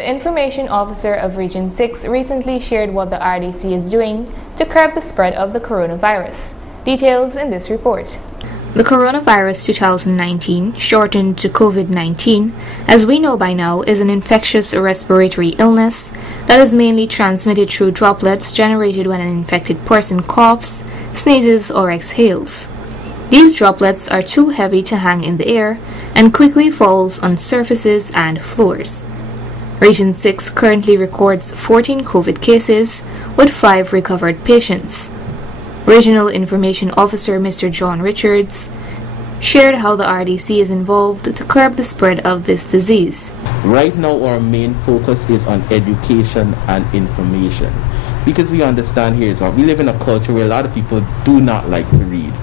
The Information Officer of Region 6 recently shared what the RDC is doing to curb the spread of the coronavirus. Details in this report. The coronavirus 2019, shortened to COVID-19, as we know by now, is an infectious respiratory illness that is mainly transmitted through droplets generated when an infected person coughs, sneezes, or exhales. These droplets are too heavy to hang in the air and quickly falls on surfaces and floors. Region 6 currently records 14 COVID cases with 5 recovered patients. Regional Information Officer Mr. John Richards shared how the RDC is involved to curb the spread of this disease. Right now our main focus is on education and information, because we understand here is we live in a culture where a lot of people do not like to read,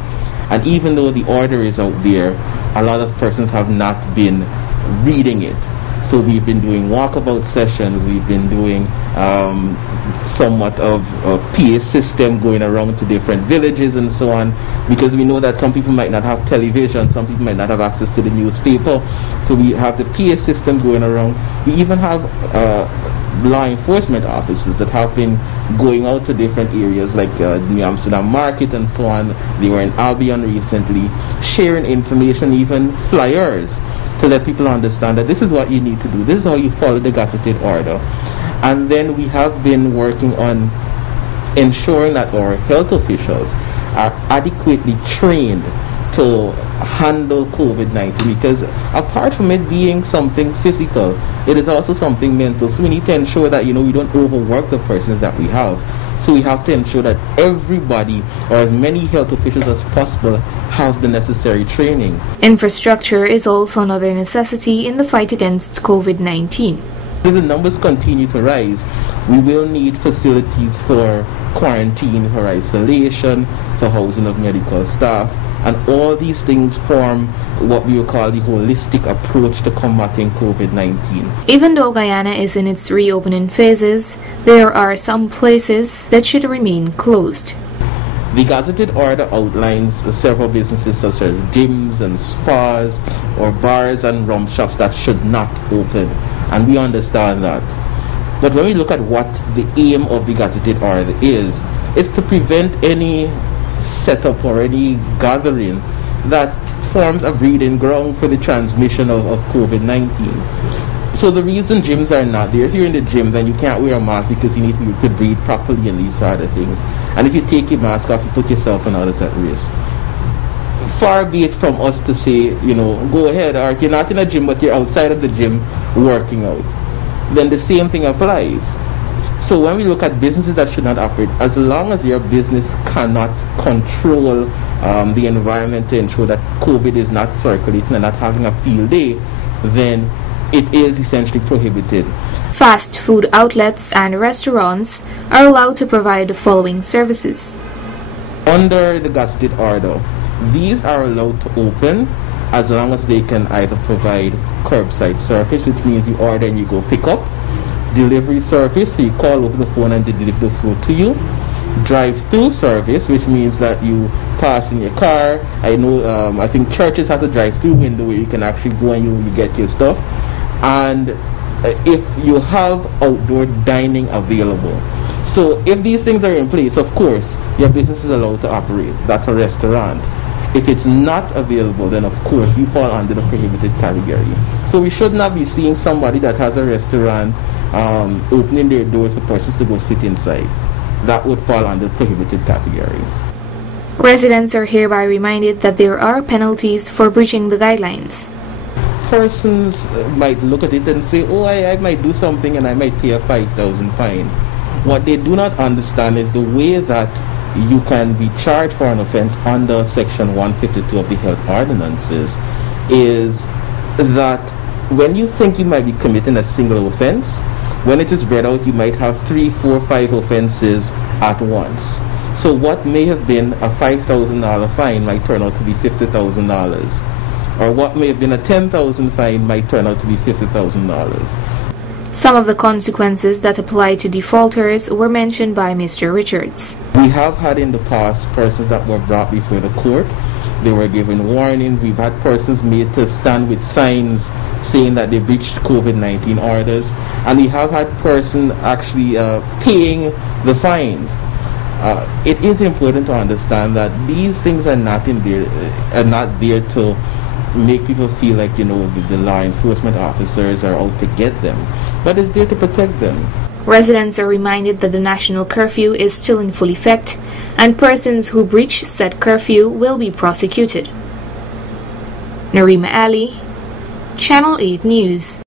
and even though the order is out there, a lot of persons have not been reading it. So we've been doing walkabout sessions, we've been doing somewhat of a PA system going around to different villages and so on, because we know that some people might not have television, some people might not have access to the newspaper. So we have the PA system going around. We even have law enforcement officers that have been going out to different areas like New Amsterdam Market and so on. They were in Albion recently, sharing information, even flyers, to let people understand that this is what you need to do. This is how you follow the gazetted order. And then we have been working on ensuring that our health officials are adequately trained to handle COVID-19, because apart from it being something physical, it is also something mental. So we need to ensure that, we don't overwork the persons that we have. So we have to ensure that everybody, or as many health officials as possible, have the necessary training. Infrastructure is also another necessity in the fight against COVID-19. If the numbers continue to rise, we will need facilities for quarantine, for isolation, for housing of medical staff, and all these things form what we would call the holistic approach to combating COVID-19. Even though Guyana is in its reopening phases, there are some places that should remain closed. The gazetted order outlines several businesses such as gyms and spas or bars and rum shops that should not open, and we understand that. But when we look at what the aim of the gazetted order is, it's to prevent any setup or any gathering that forms a breeding ground for the transmission of COVID-19. So the reason gyms are not there, if you're in the gym, then you can't wear a mask because you need to breathe properly and these sort of things. And if you take your mask off, you put yourself and others at risk. Far be it from us to say, go ahead, or if you're not in a gym but you're outside of the gym working out, then the same thing applies. So when we look at businesses that should not operate, as long as your business cannot control the environment to ensure that COVID is not circulating and not having a field day, then it is essentially prohibited. Fast food outlets and restaurants are allowed to provide the following services. Under the gazetted order, these are allowed to open as long as they can either provide curbside service, which means you order and you go pick up, delivery service, so you call over the phone and they deliver the food to you, drive-through service, which means that you pass in your car. I think churches have a drive-through window where you can actually go and you get your stuff. And if you have outdoor dining available. So if these things are in place, of course, your business is allowed to operate. That's a restaurant. If it's not available, then of course you fall under the prohibited category. So we should not be seeing somebody that has a restaurant opening their doors for persons to go sit inside. That would fall under the prohibited category. Residents are hereby reminded that there are penalties for breaching the guidelines. Persons might look at it and say, I might do something and I might pay a 5,000 fine. What they do not understand is the way that you can be charged for an offense under Section 152 of the Health Ordinances is that when you think you might be committing a single offense, when it is spread out, you might have 3, 4, 5 offenses at once. So what may have been a $5,000 fine might turn out to be $50,000. Or what may have been a $10,000 fine might turn out to be $50,000. Some of the consequences that apply to defaulters were mentioned by Mr. Richards. We have had in the past persons that were brought before the court They were given warnings. We've had persons made to stand with signs saying that they breached COVID-19 orders, and we have had persons actually paying the fines. It is important to understand that these things are not there to make people feel like, the law enforcement officers are out to get them, but it's there to protect them. Residents are reminded that the national curfew is still in full effect, and persons who breach said curfew will be prosecuted. Narima Ali, Channel 8 News.